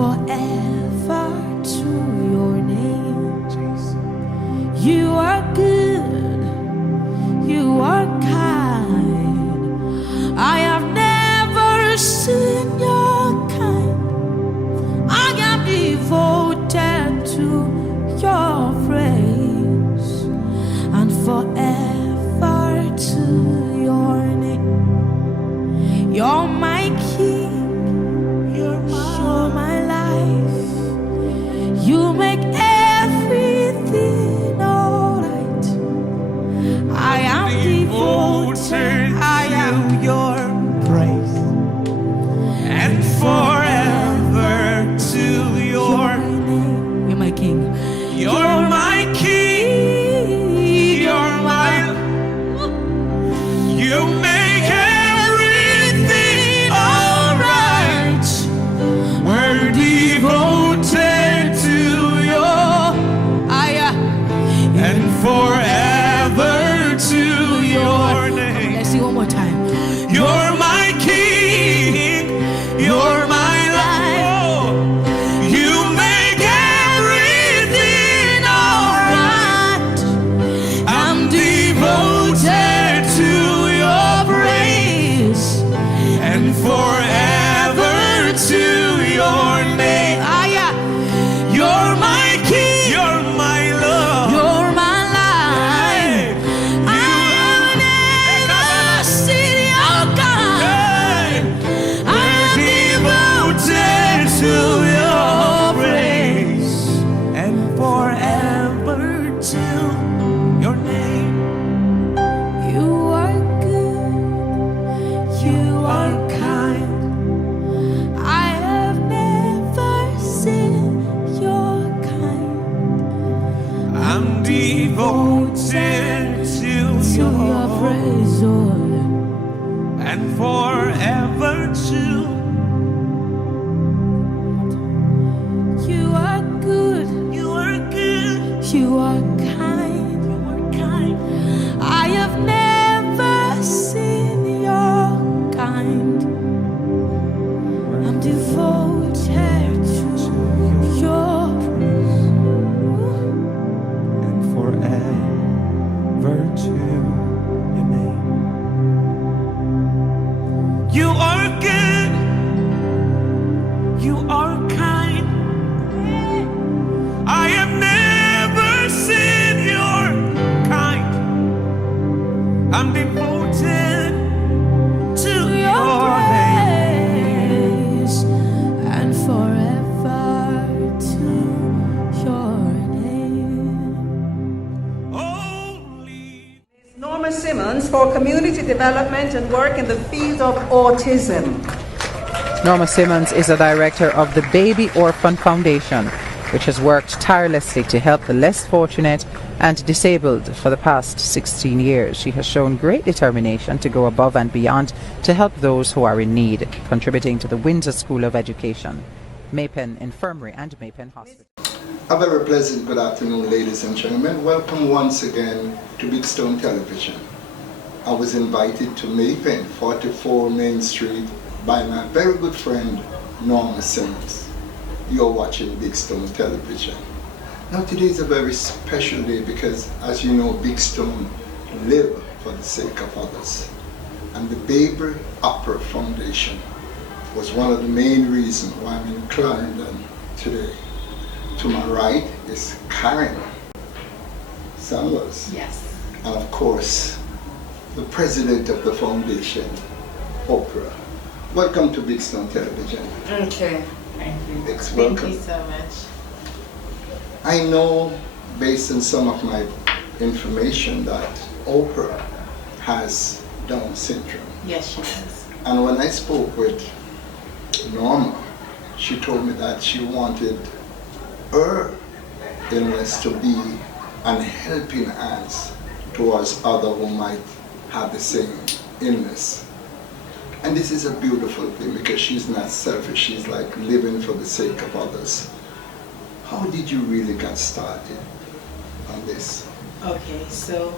forever to your name. You are good, you are kind. I have never seen your kind. I am devoted to your praise and forever to your name. You're my king, you're my life. You make everything alright. I am devoted, I am your praise and forever to your name. You're my king, you're my king, you're my, you make everything alright. We're devoted to your and forever to your name. Let's see one more time. You're my king, you're my life. You make everything alright. I'm devoted to your praise and forever to your name. You're my king, you're my love, you're my life. I've never seen your kind. I'm devoted to your praise and forever to your name. You are good, you are kind. I have never seen your kind. I'm devoted to your praise, Lord, and forever to. You are good, you are good, you are kind, you are kind. I have never seen your kind. I'm devoted to your praise and forever to your name. You are good, you are kind. I have never seen your kind. I'm devoted to your praise and forever to your name. Only Norma Simmons for Community Development and work in the field of autism. Norma Simmons is a director of the Baby Oprah Foundation, which has worked tirelessly to help the less fortunate and disabled for the past 16 years. She has shown great determination to go above and beyond to help those who are in need, contributing to the Windsor School of Education, Maypen Infirmary and Maypen Hospital. A very pleasant good afternoon, ladies and gentlemen. Welcome once again to Bigstone Television. I was invited to Maypen, 44 Main Street, by my very good friend, Norma Simmons. You're watching Bigstone Television. Now today is a very special day because, as you know, Bigstone live for the sake of others. And the Baby Oprah Foundation was one of the main reasons why I'm in Clarendon today. To my right is Karen Sanders. Yes. And of course, the president of the foundation, Oprah. Welcome to Bigstone Television. Okay. Thank you. Welcome. Thank you so much. I know, based on some of my information, that Oprah has Down syndrome. Yes, she does. And when I spoke with Norma, she told me that she wanted her illness to be an helping hand towards others who might have the same illness. And this is a beautiful thing because she's not selfish, she's like living for the sake of others. How did you really get started on this? Okay, so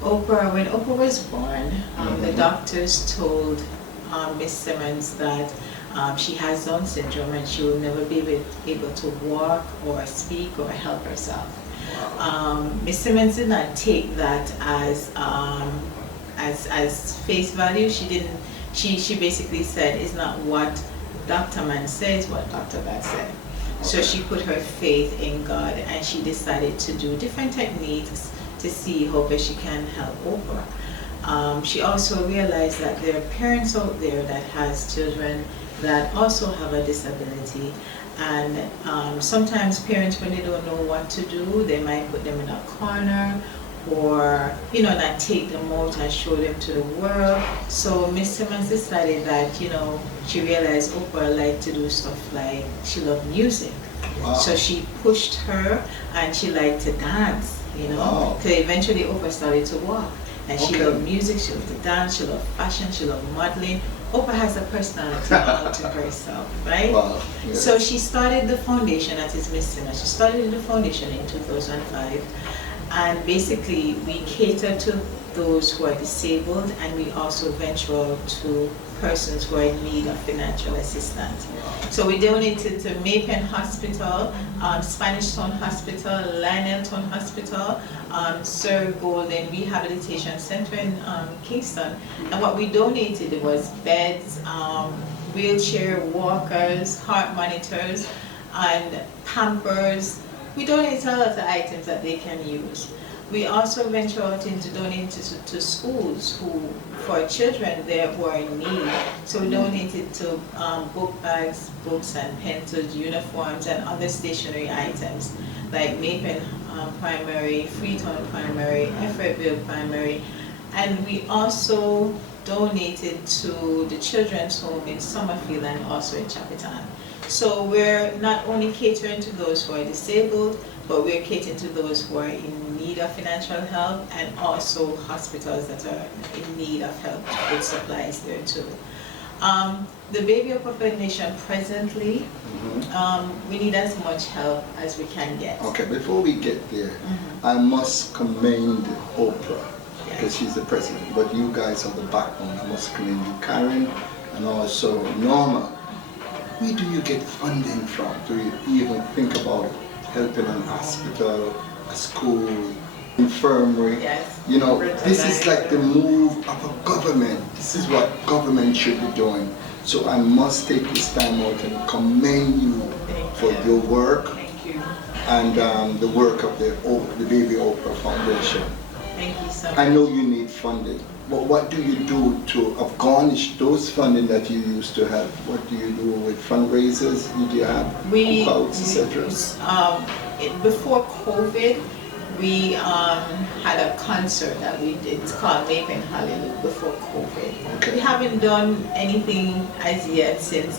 when Oprah was born, the doctors told Miss Simmons that She has Down syndrome and she will never be able to walk or speak or help herself. Ms. Simmons did not take that as face value. She didn't. She basically said, "It's not what Dr. Man says, what Dr. God said." So she put her faith in God and she decided to do different techniques to see how best she can help Oprah. She also realized that there are parents out there that has children that also have a disability, and sometimes parents, when they don't know what to do, they might put them in a corner or not take them out and show them to the world. So Miss Simmons decided that she realized Oprah liked to do stuff like she loved music. Wow. So she pushed her and she liked to dance, Wow. So eventually Oprah started to walk. And she Okay. loved music, she loved to dance, she loved fashion, she loved modeling. Oprah has a personality all to herself, right? Wow. Yes. So she started the foundation, that is Miss Simmons. She started the foundation in 2005. And basically we cater to those who are disabled, and we also venture out to persons who are in need of financial assistance. So we donated to Maypen Hospital, Spanish Town Hospital, Lionel Town Hospital, Sir Golden Rehabilitation Center in Kingston. And what we donated was beds, wheelchair walkers, heart monitors, and Pampers. We donate a lot of items that they can use. We also venture out into donating to schools for children there who are in need. So we donated to book bags, books and pencils, uniforms and other stationery items like Maypen Primary, Freetown Primary, Effortville Primary. And we also donated to the children's home in Summerfield and also in Chapitan. So we're not only catering to those who are disabled, but we're catering to those who are in need of financial help, and also hospitals that are in need of help with supplies there too. The Baby Oprah Foundation presently, we need as much help as we can get. Okay, before we get there, I must commend Oprah because she's the president, but you guys are the backbone. I must commend you, Karen, and also Norma. Where do you get funding from? Do you even think about helping an hospital, a school, infirmary? Yes. This is like the move of a government. This is what government should be doing. So I must take this time out and commend you for your work. Thank you. And the work of the Baby Oprah Foundation. Thank you so much. I know you need funding, but what do you do to garnish those funding that you used to have? What do you do with fundraisers? Do you have cookouts, etc.? Before COVID, we had a concert that we did. It's called Maypen Hallelujah before COVID. Okay. We haven't done anything as yet since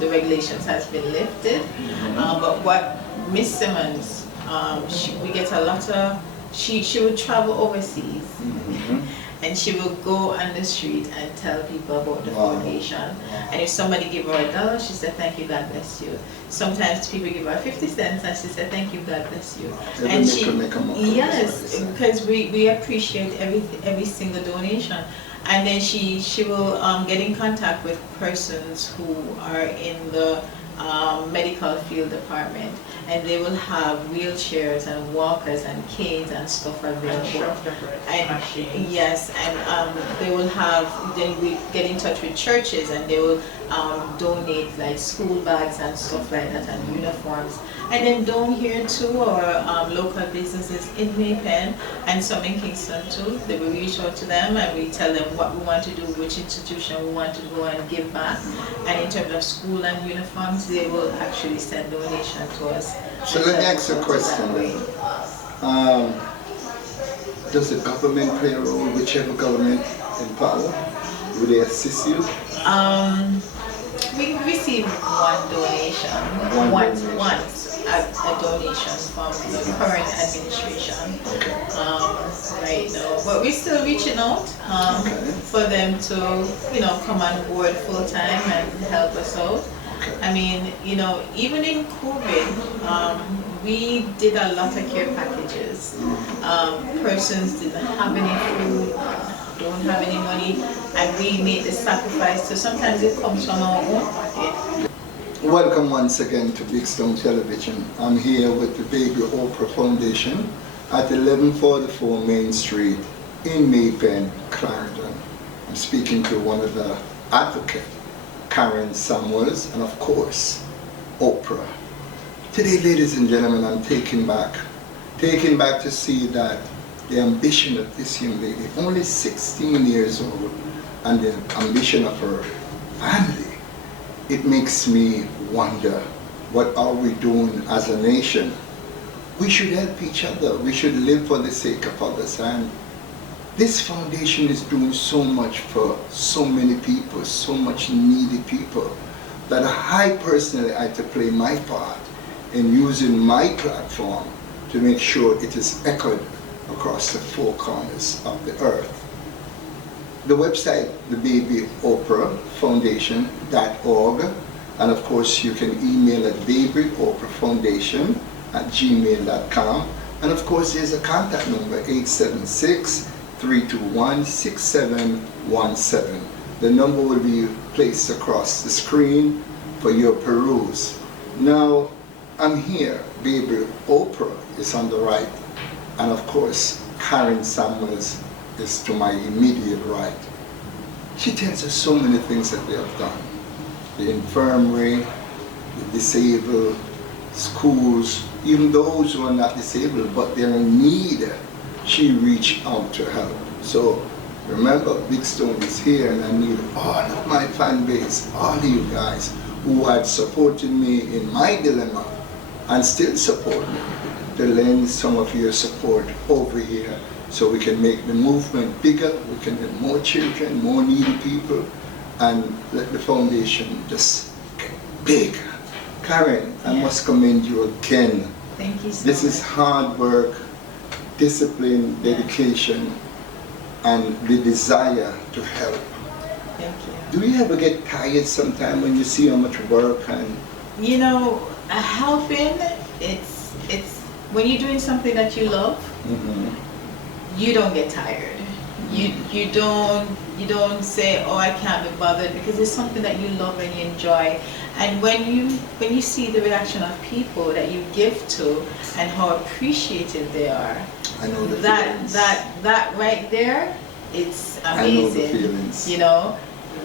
the regulations has been lifted. But what Miss Simmons, we get a lot of. She would travel overseas, and she will go on the street and tell people about the foundation. And if somebody give her $1, she said, "Thank you, God bless you." Sometimes people give her 50 cents, and she said, "Thank you, God bless you." And she, yes, because we appreciate every single donation. And then she will get in contact with persons who are in the medical field department, and they will have wheelchairs and walkers and canes and stuff available. And yes, and they will have. Then we get in touch with churches, and they will donate like school bags and stuff like that, and uniforms. And then down here too, our local businesses in Maypen and some in Kingston too, they will reach out to them and we tell them what we want to do, which institution we want to go and give back. And in terms of school and uniforms, they will actually send donation to us. So let me ask you a question then. Does the government play a role, whichever government in power? Will they assist you? We received one donation, once a donation from the current administration right now. But we're still reaching out for them to, come on board full time and help us out. I mean, even in COVID, we did a lot of care packages. Persons didn't have any food, don't have any money, and we made the sacrifice. So sometimes it comes from our own pocket Welcome once again to Bigstone Television. I'm here with the Baby Oprah Foundation at 1144 Main Street in Maypen, Clarendon. I'm speaking to one of the advocates, Karen Samuels, and of course, Oprah. Today, ladies and gentlemen, I'm taken back to see that the ambition of this young lady, only 16 years old, and the ambition of her family, it makes me wonder, what are we doing as a nation? We should help each other. We should live for the sake of others. And this foundation is doing so much for so many people, so much needy people, that I personally had to play my part in using my platform to make sure it is echoed across the four corners of the earth. The website, the Baby Oprah Foundation.org, and of course you can email at babyoprahfoundation@gmail.com, and of course there's a contact number, 876-321-6717. The number will be placed across the screen for your peruse. Now I'm here, Baby Oprah is on the right, and of course Karen Samuels is to my immediate right. She tells us so many things that they have done. The infirmary, the disabled, schools, even those who are not disabled but they're in need, she reached out to help. So remember, Bigstone is here, and I need all of my fan base, all of you guys who had supported me in my dilemma and still support me, to lend some of your support over here so we can make the movement bigger, we can get more children, more needy people, and let the foundation just get big. Karen, I must commend you again. Thank you so This much. is hard work, discipline, dedication, and the desire to help. Thank you. Do you ever get tired sometime when you see how much work and... You know, helping, it's when you're doing something that you love, you don't get tired. You don't say, oh, I can't be bothered, because it's something that you love and you enjoy. And when you see the reaction of people that you give to and how appreciative they are, I know the feelings. that right there, it's amazing. I know the feelings. You know,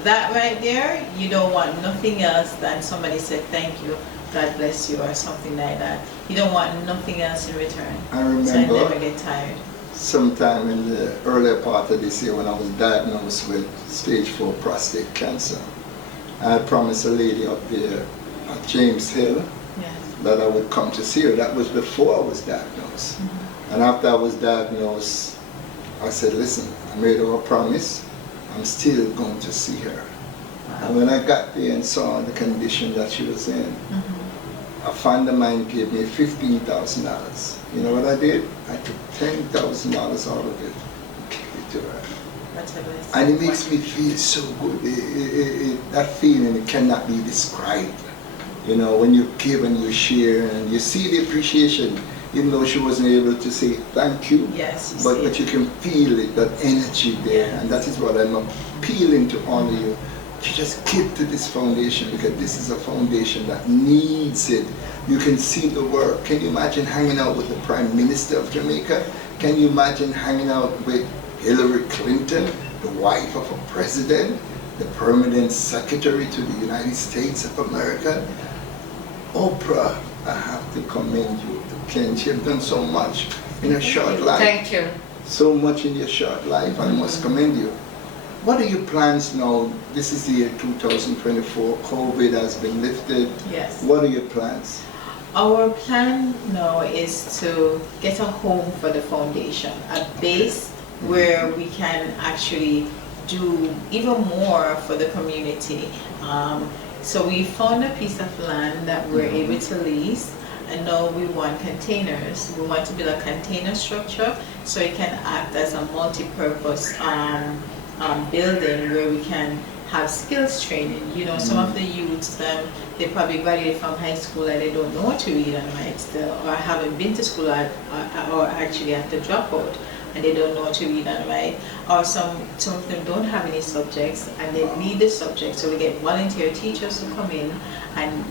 that right there, you don't want nothing else than somebody said thank you, God bless you, or something like that. You don't want nothing else in return. I remember So I never get tired. sometime in the earlier part of this year when I was diagnosed with stage 4 prostate cancer. I had promised a lady up there at James Hill that I would come to see her. That was before I was diagnosed. And after I was diagnosed, I said, listen, I made her a promise, I'm still going to see her. And when I got there and saw the condition that she was in, a friend of mine gave me $15,000. You know what I did? I took $10,000 out of it and gave it to her. That's a blessing. And it makes me feel so good. That feeling, it cannot be described. You know, when you give and you share and you see the appreciation, even though she wasn't able to say thank you, Yes, but you can feel it, that energy there, and that is what I'm appealing to all of you, to just give to this foundation, because this is a foundation that needs it. You can see the work. Can you imagine hanging out with the Prime Minister of Jamaica? Can you imagine hanging out with Hillary Clinton, the wife of a president, the permanent secretary to the United States of America? Oprah, I have to commend you. Ken, you have done so much in a short life. Thank you. So much in your short life, I must commend you. What are your plans now? This is the year 2024, COVID has been lifted. Yes. What are your plans? Our plan now is to get a home for the foundation, a base where we can actually do even more for the community. So we found a piece of land that we're able to lease, and now we want containers. We want to build a container structure so it can act as a multi-purpose building where we can have skills training. You know, some of the youths, they probably graduated from high school and they don't know what to read and write still, or haven't been to school or actually have to drop out and they don't know what to read and write. or some of them don't have any subjects and they need the subject, so we get volunteer teachers to come in and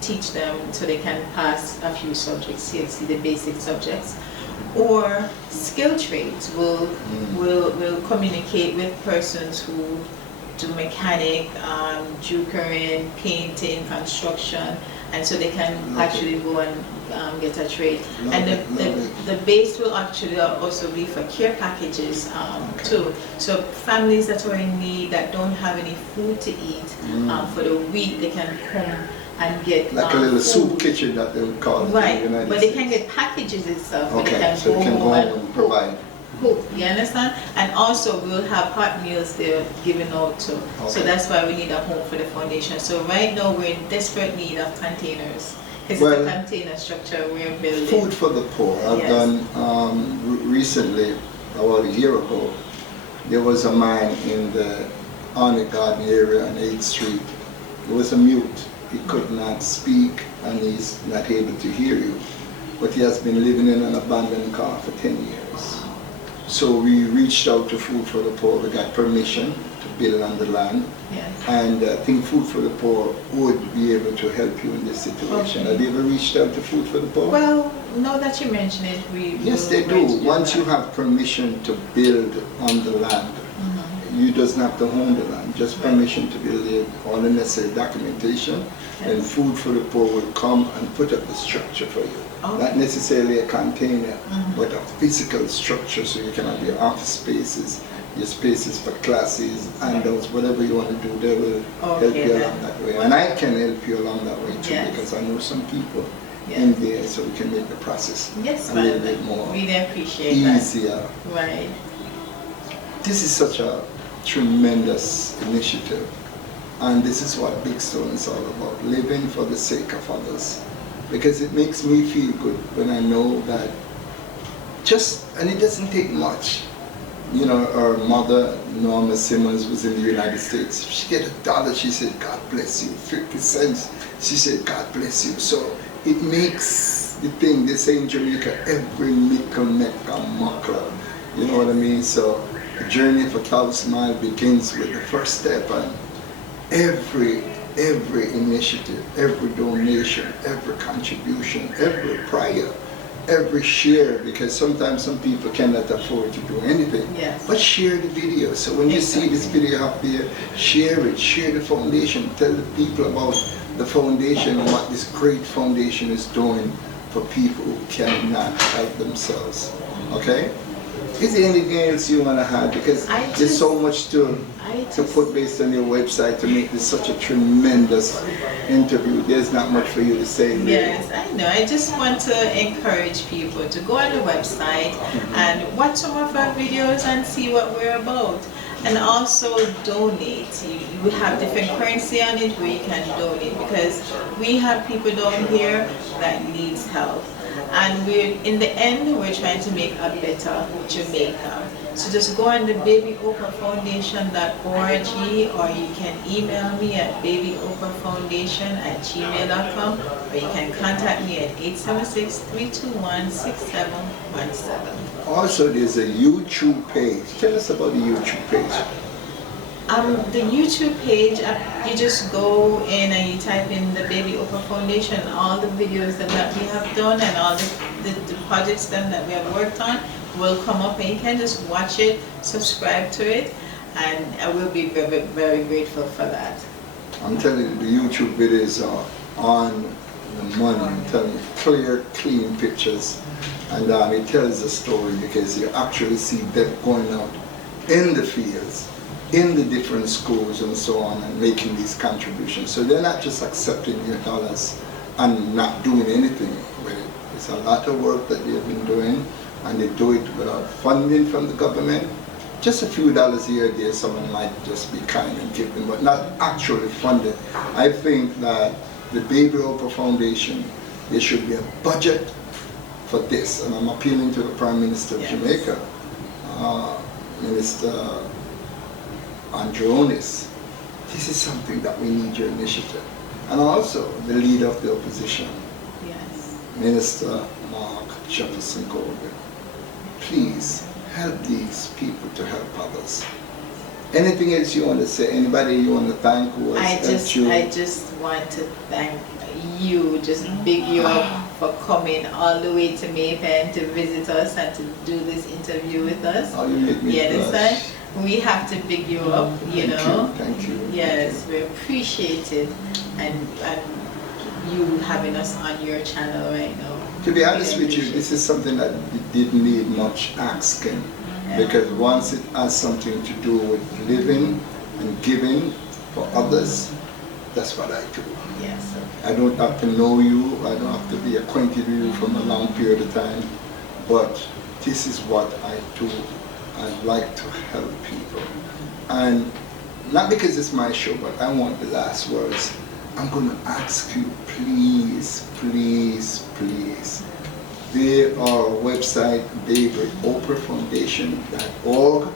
teach them so they can pass a few subjects, CLC, the basic subjects. Or skill trades will communicate with persons who do mechanic, jewelry, painting, construction, and so they can actually go and get a trade. The base will actually also be for care packages too. So families that are in need, that don't have any food to eat for the week, they can come and get like a little food. soup kitchen that they would call it. Right, in the United but States. they can get packages itself. Okay, so they can go home and provide. Cook, you understand? And also we'll have hot meals there given out too. Okay. So that's why we need a home for the foundation. So right now we're in desperate need of containers. It's Well, a container structure we're building. Food for the poor. I've Yes. done recently, about a year ago, there was a man in the Arnett Garden area on 8th Street. He was a mute. He could not speak and he's not able to hear you. But he has been living in an abandoned car for 10 years. So we reached out to Food for the Poor. We got permission to build on the land. Yeah. And I think Food for the Poor would be able to help you in this situation. Okay. Have you ever reached out to Food for the Poor? Well, now that you mention it, we Yes, will they do. register Once that. you have permission to build on the land, you doesn't have to own the land, just permission to build it, all the necessary documentation, and Food for the Poor will come and put up the structure for you. Okay. Not necessarily a container, but a physical structure so you can have your office spaces, your spaces for classes, handouts, whatever you want to do, they will help Okay, you then. along that way. And I can help you along that way too, Yes. because I know some people Yes. in there, so we can make the process Yes, a little ma'am. bit more Really appreciate easier. that. Right. This is such a tremendous initiative, and this is what Bigstone is all about, living for the sake of others. Because it makes me feel good when I know that and it doesn't take much. You know, our mother, Norma Simmons, was in the United States. If she get $1, she said, God bless you. 50 cents, she said, God bless you. So it makes the thing, they say in Jamaica, every nickel make a muckler. You know what I mean? So the journey of 1,000 miles begins with the first step, and every initiative, every donation, every contribution, every prayer, every share, because sometimes some people cannot afford to do anything. Yes. But share the video. So when you see this video up there, share it, share the foundation, tell the people about the foundation and what this great foundation is doing for people who cannot help themselves. Okay? Is there anything else you want to add? Because there's so much to put based on your website to make this such a tremendous interview. There's not much for you to say. Really. Yes, I know. I just want to encourage people to go on the website and watch some of our videos and see what we're about. And also donate. You have different currency on it where you can donate, because we have people down here that needs help. And in the end, we're trying to make a better Jamaica. So just go on the babyoprahfoundation.org, or you can email me at babyoprahfoundation@gmail.com, or you can contact me at 876-321-6717. Also, there's a YouTube page. Tell us about the YouTube page. The YouTube page, you just go in and you type in the Baby Oprah Foundation, all the videos that we have done and all the projects that we have worked on will come up, and you can just watch it, subscribe to it, and I will be very, very grateful for that. I'm telling you, the YouTube videos are on the money. I'm telling you, clear, clean pictures. And it tells a story, because you actually see them going out in the fields, in the different schools and so on, and making these contributions. So they're not just accepting your dollars and not doing anything with it. It's a lot of work that they've been doing, and they do it without funding from the government. Just a few dollars here or there, someone might just be kind and give them, but not actually funded. I think that the Baby Oprah Foundation, there should be a budget for this, and I'm appealing to the Prime Minister of Jamaica, Minister Andronis. This is something that we need your initiative. And also the leader of the opposition, Yes. Minister Mark Jefferson Golden. Please help these people to help others. Anything else you want to say? Anybody you want to thank who has helped you? I just want to thank you, just big you up for coming all the way to Mayfair to visit us and to do this interview with us. Oh, you made me You understand? We have to big you up, you know. Thank you. Yes, we appreciate it, and you having us on your channel right now. To be honest with you, this is something that didn't need much asking, because once it has something to do with living and giving for others, that's what I do. Yes. I don't have to know you, I don't have to be acquainted with you from a long period of time, but this is what I do. I like to help people. And not because it's my show, but I want the last words. I'm going to ask you, please, please, please. There are a website, Baby Oprah Foundation.org.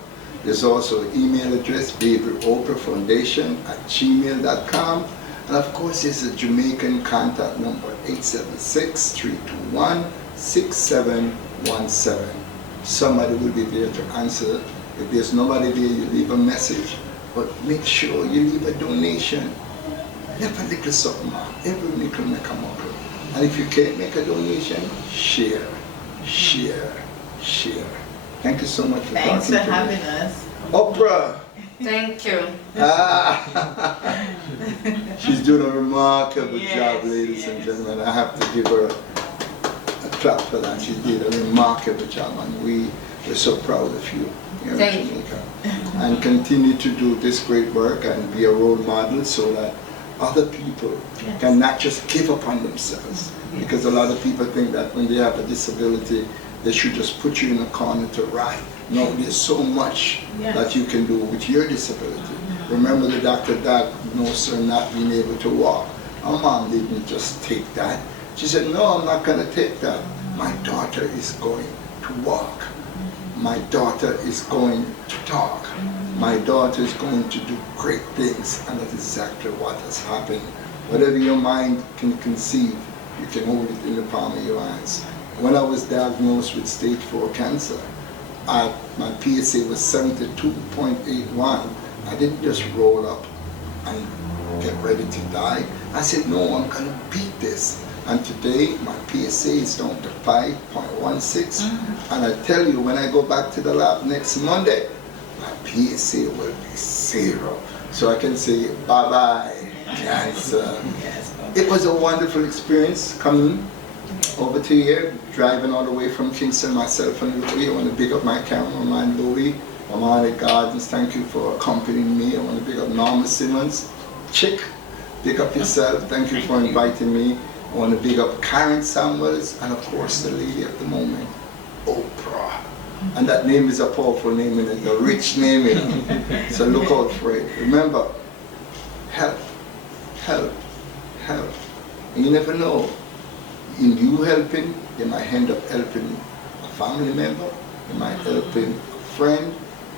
There's also an email address, babyoprahfoundation@gmail.com. And of course, there's a Jamaican contact number, 876-321-6717. Somebody will be there to answer. If there's nobody there, you leave a message. But make sure you leave a donation. Leave a little something out. Every nickel make a muckle. And if you can't make a donation, share, share, share. Thank you so much for Thanks for talking to having me. us. Oprah! Thank you. She's doing a remarkable Yes, job, ladies and yes. gentlemen. I have to give her a clap for that. She did a remarkable job, and we're so proud of you here in Thank you. Jamaica. And continue to do this great work and be a role model so that other people Yes. can not just give up on themselves. Because a lot of people think that when they have a disability, they should just put you in a corner to ride. No, there's so much Yes. that you can do with your disability. Remember, the doctor diagnosed her not being able to walk. Our mom didn't just take that. She said, no, I'm not going to take that. My daughter is going to walk. My daughter is going to talk. My daughter is going to do great things. And that's exactly what has happened. Whatever your mind can conceive, you can hold it in the palm of your hands. When I was diagnosed with stage 4 cancer, my PSA was 72.81. I didn't just roll up and get ready to die. I said, no, I'm going to beat this. And today, my PSA is down to 5.16. And I tell you, when I go back to the lab next Monday, my PSA will be 0. So I can say, bye-bye, cancer. Yes. It was a wonderful experience coming over to here, driving all the way from Kingston, myself and Louie. I want to big up my cameraman, Louie, Mamadi Gardens. Thank you for accompanying me. I want to big up Norma Simmons. Chick, big up yourself. Thank you for inviting me. I want to big up Karen Samuels, and of course the lady of the moment, Oprah. And that name is a powerful name and it's a rich name, you know. So look out for it. Remember, help, help, help. And you never know. In you helping, you might end up helping a family member, you might helping a friend,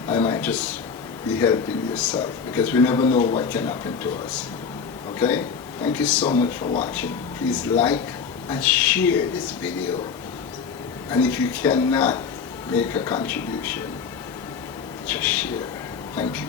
I might just be helping yourself, because we never know what can happen to us. Okay? Thank you so much for watching. Please like and share this video. And if you cannot make a contribution, just share. Thank you.